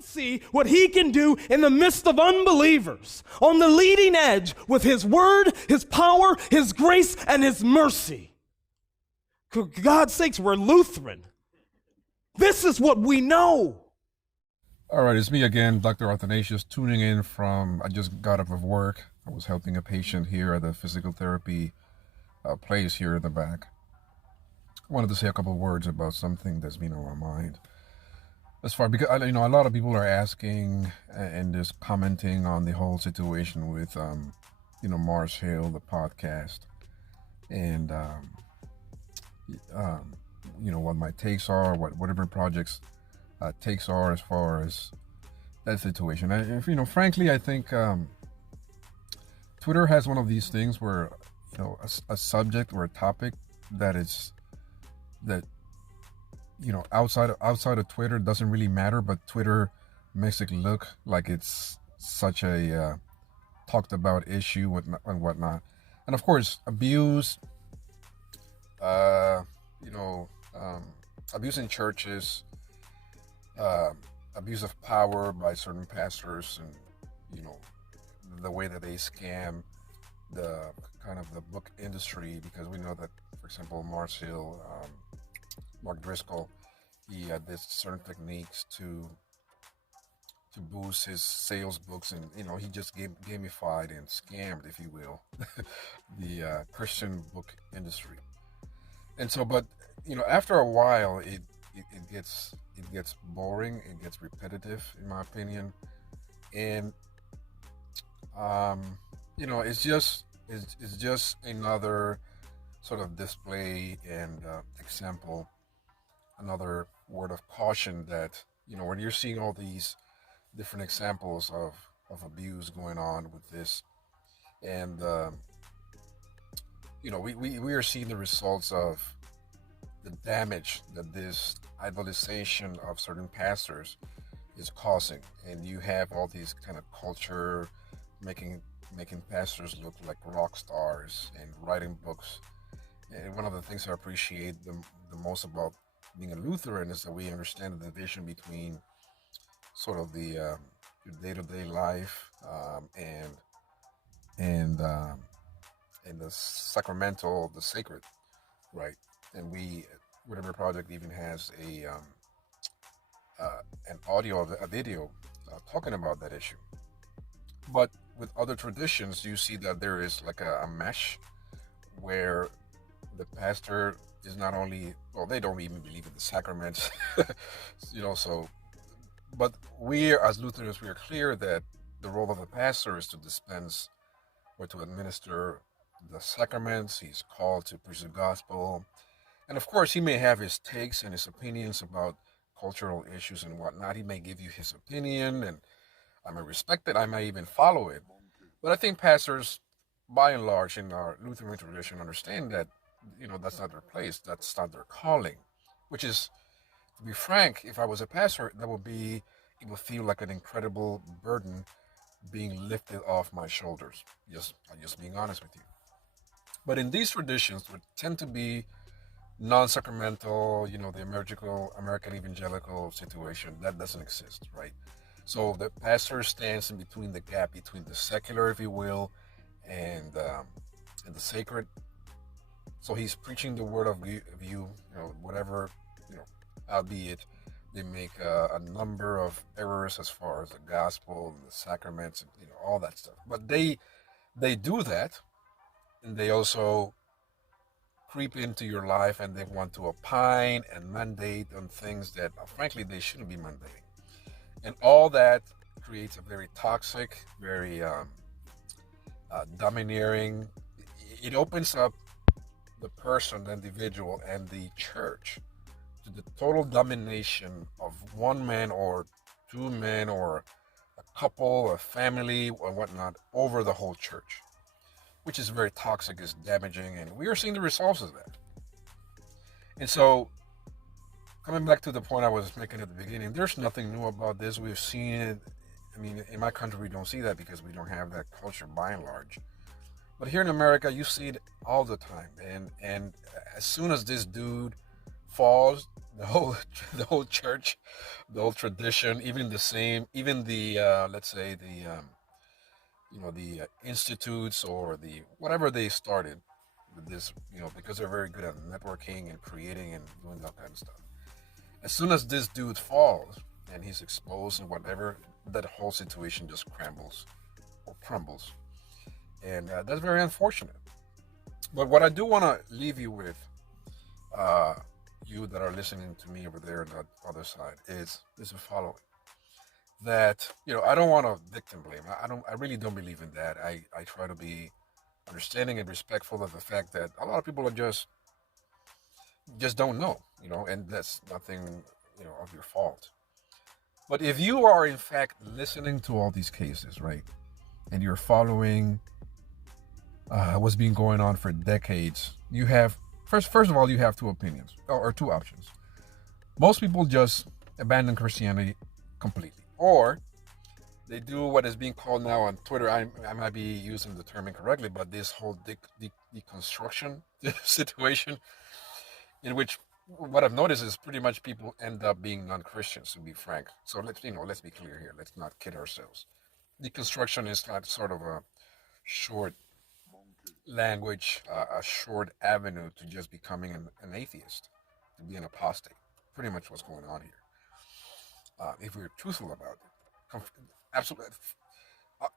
and see what he can do in the midst of unbelievers, on the leading edge with his word, his power, his grace, and his mercy. For God's sakes, we're Lutheran. This is what we know. All right, it's me again, Dr. Athanasius, tuning in from, I just got off of work. I was helping a patient here at the physical therapy place here in the back. I wanted to say a couple of words about something that's been on my mind. As far, because, a lot of people are asking and just commenting on the whole situation with, Mars Hill, the podcast, and, what my takes are, whatever projects takes are as far as that situation. Frankly, I think Twitter has one of these things where, a subject or a topic that outside of Twitter doesn't really matter, but Twitter makes it look like it's such a talked about issue and whatnot. And of course, abuse, abuse in churches, abuse of power by certain pastors, and the way that they scam the kind of the book industry, because we know that, for example, Mark Driscoll, he had this certain techniques to boost his sales books, and he just gamified and scammed, if you will, the Christian book industry. And so, but after a while, it gets boring, it gets repetitive, in my opinion, and it's just another sort of display and example, another word of caution that when you're seeing all these different examples of abuse going on with this, and we are seeing the results of the damage that this idolization of certain pastors is causing. And you have all these kind of culture making pastors look like rock stars and writing books. And one of the things I appreciate the most about being a Lutheran is that we understand the division between sort of the your day-to-day life and the sacramental, the sacred, right? And Wittenberg Project even has an audio, a video talking about that issue. But with other traditions, you see that there is like a mesh where the pastor is not only, they don't even believe in the sacraments, but we as Lutherans, we are clear that the role of the pastor is to dispense or to administer the sacraments. He's called to preach the gospel. And of course, he may have his takes and his opinions about cultural issues and whatnot. He may give you his opinion, and I may respect it. I may even follow it. But I think pastors, by and large, in our Lutheran tradition, understand that, that's not their place. That's not their calling. Which is, to be frank, if I was a pastor, it would feel like an incredible burden being lifted off my shoulders. I'm just being honest with you. But in these traditions, which tend to be non-sacramental, the American evangelical situation, that doesn't exist, right? So the pastor stands in between the gap between the secular, if you will, and the sacred. So he's preaching the word of you, whatever, albeit they make a number of errors as far as the gospel and the sacraments and all that stuff. But they do that, and they also creep into your life, and they want to opine and mandate on things that, frankly, they shouldn't be mandating. And all that creates a very toxic, very domineering. It opens up the person, the individual, and the church to the total domination of one man or two men or a couple, a family, or whatnot over the whole church, which is very toxic, is damaging, and we are seeing the results of that. And so, coming back to the point I was making at the beginning, there's nothing new about this. We've seen it. I mean, in my country, we don't see that because we don't have that culture by and large. But here in America, you see it all the time. And as soon as this dude falls, the whole the whole church, the whole tradition, even the let's say the the institutes or the whatever they started with this, because they're very good at networking and creating and doing that kind of stuff. As soon as this dude falls and he's exposed and whatever, that whole situation just crumbles or crumbles, and that's very unfortunate. But what I do want to leave you with, uh, you that are listening to me over there on the other side, is the following: that I don't want to victim blame. I really don't believe in that. I try to be understanding and respectful of the fact that a lot of people are just don't know, and that's nothing, of your fault. But if you are in fact listening to all these cases, right, and you're following what's been going on for decades, you have first of all, you have two opinions or two options. Most people just abandon Christianity completely, or they do what is being called now on Twitter. I might be using the term incorrectly, but this whole deconstruction situation, in which what I've noticed is pretty much people end up being non-Christians, to be frank. So let's be clear here. Let's not kid ourselves. Deconstruction is not sort of a short language, a short avenue to just becoming an atheist, to be an apostate. Pretty much what's going on here. If we're truthful about it, absolutely,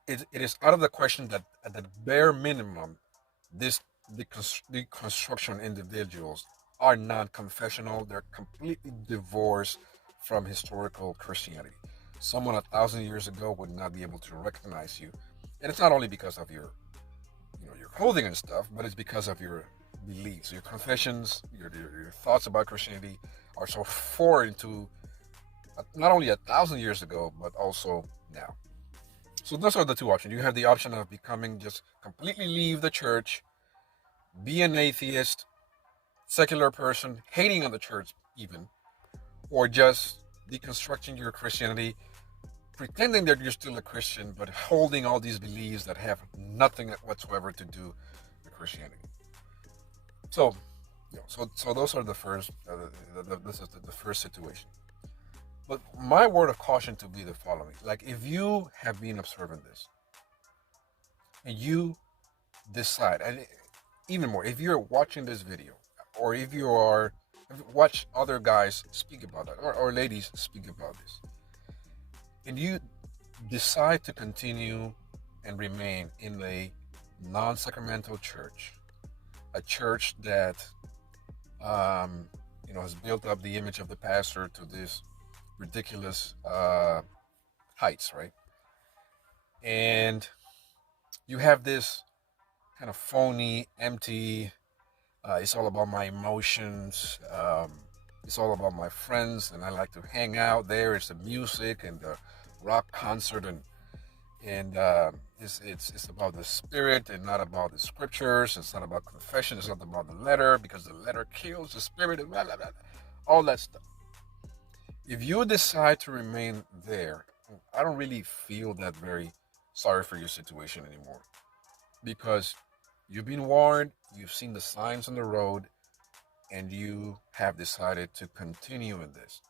it is out of the question that at the bare minimum, this deconstruction individuals are non-confessional. They're completely divorced from historical Christianity. Someone 1,000 years ago would not be able to recognize you, and it's not only because of your clothing and stuff, but it's because of your beliefs, your confessions, your thoughts about Christianity are so foreign to not only 1,000 years ago, but also now. So those are the two options. You have the option of becoming just completely leave the church, be an atheist, secular person, hating on the church even, or just deconstructing your Christianity, pretending that you're still a Christian, but holding all these beliefs that have nothing whatsoever to do with Christianity. So, so those are the first. This is the first situation. But my word of caution to be the following: like, if you have been observing this, and you decide, and even more, if you're watching this video, or if you watch other guys speak about that, or ladies speak about this, and you decide to continue and remain in a non-sacramental church, a church that has built up the image of the pastor to this ridiculous heights, right? And you have this kind of phony, empty, it's all about my emotions, it's all about my friends, and I like to hang out there. It's the music and the rock concert, and it's about the spirit and not about the scriptures. It's not about confession. It's not about the letter, because the letter kills the spirit, and blah, blah, blah, all that stuff. If you decide to remain there, I don't really feel that very sorry for your situation anymore, because you've been warned, you've seen the signs on the road, and you have decided to continue in this.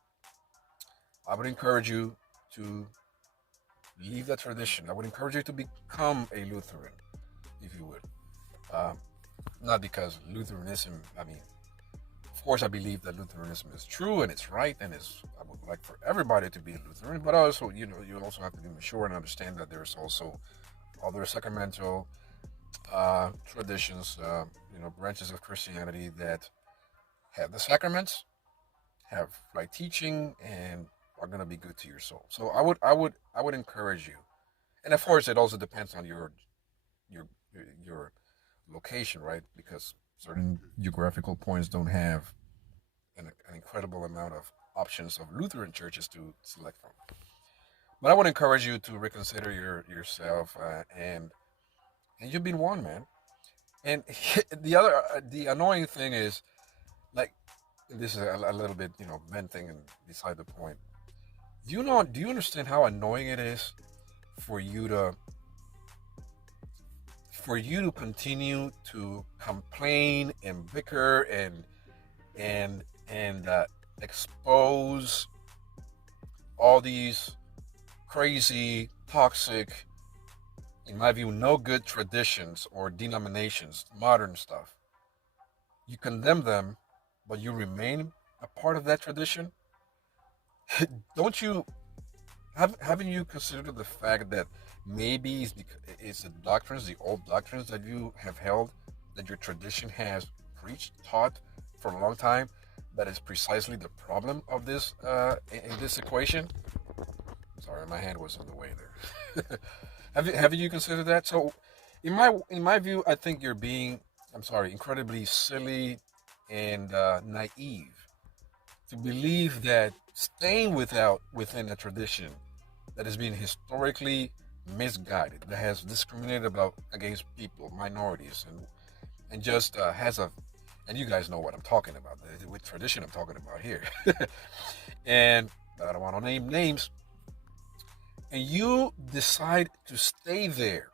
I would encourage you to leave that tradition. I would encourage you to become a Lutheran, if you would. Not because Lutheranism, of course I believe that Lutheranism is true and it's right, and I would like for everybody to be a Lutheran, but also, you also have to be mature and understand that there's also other sacramental traditions, branches of Christianity that have the sacraments, have right teaching, and are going to be good to your soul. So I would encourage you, and of course it also depends on your location, right? Because certain geographical points don't have an incredible amount of options of Lutheran churches to select from. But I would encourage you to reconsider yourself, and you've been warned, man. And the annoying thing is, like, this is a little bit, venting and beside the point. Do you understand how annoying it is for you to continue to complain and bicker and and expose all these crazy, toxic, in my view, no good traditions or denominations, modern stuff. You condemn them, but you remain a part of that tradition. Don't you haven't you considered the fact that maybe it's the doctrines, the old doctrines that you have held, that your tradition has preached, taught for a long time, that is precisely the problem of this in this equation? Sorry, my hand was in the way there. Have you considered that? So, in my view, I think you're being, I'm sorry, incredibly silly and naive to believe that staying within a tradition that has been historically misguided, that has discriminated against people, minorities, and just has a, and you guys know what I'm talking about, with tradition I'm talking about here, and I don't want to name names, and you decide to stay there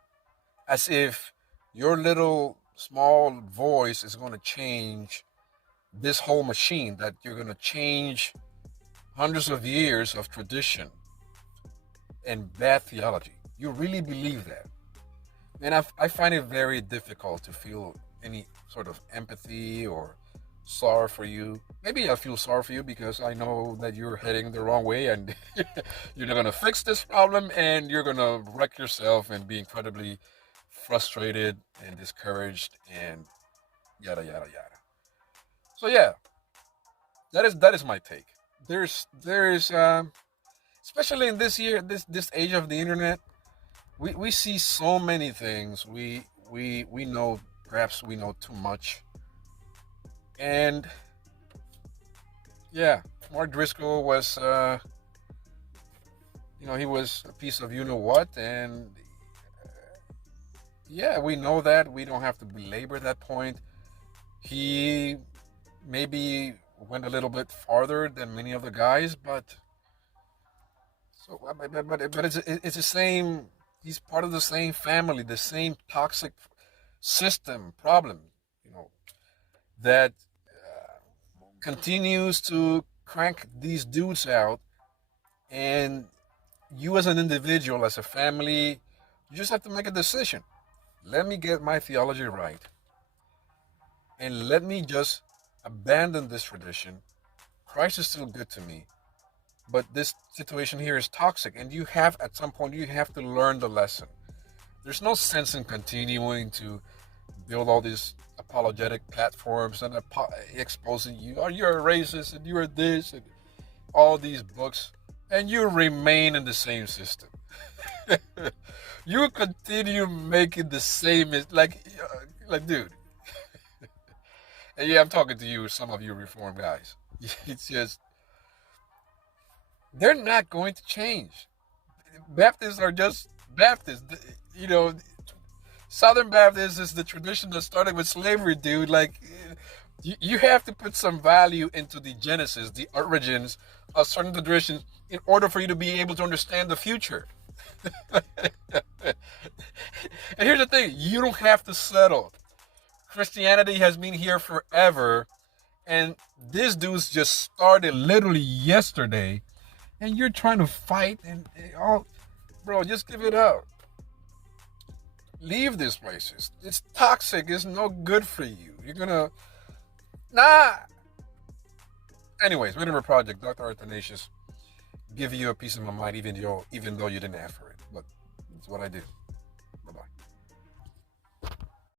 as if your little small voice is going to change this whole machine, that you're going to change hundreds of years of tradition and bad theology. You really believe that? And I find it very difficult to feel any sort of empathy or sorry for you. Maybe I feel sorry for you because I know that you're heading the wrong way and you're not going to fix this problem and you're going to wreck yourself and be incredibly frustrated and discouraged and yada, yada, yada. So yeah, that is my take. There's especially in this year, this age of the internet, we see so many things. We know, perhaps we know too much. And yeah, Mark Driscoll was he was a piece of you know what, and yeah, we know that. We don't have to belabor that point. He maybe went a little bit farther than many other guys, but it's the same. He's part of the same family, the same toxic system problem, you know, that continues to crank these dudes out. And you, as an individual, as a family, you just have to make a decision. Let me get my theology right, and let me just abandon this tradition. Christ is still good to me, but this situation here is toxic, and you have, at some point, you have to learn the lesson. There's no sense in continuing to build all these apologetic platforms and exposing you, oh, you're a racist and you're this and all these books, and you remain in the same system. You continue making the same, like dude. And yeah, I'm talking to you, some of you reform guys. It's just, they're not going to change. Baptists are just Baptists. You know, Southern Baptist is the tradition that started with slavery, dude. Like, you have to put some value into the genesis, the origins of certain traditions in order for you to be able to understand the future. And here's the thing, you don't have to settle. Christianity has been here forever, and this dude's just started literally yesterday, and you're trying to fight and all, bro, just give it up. Leave this place. It's toxic. It's no good for you. You're gonna, nah. Anyways, Wittenberg Project, Dr. Athanasius, give you a piece of my mind, even though you didn't ask for it. But it's what I do.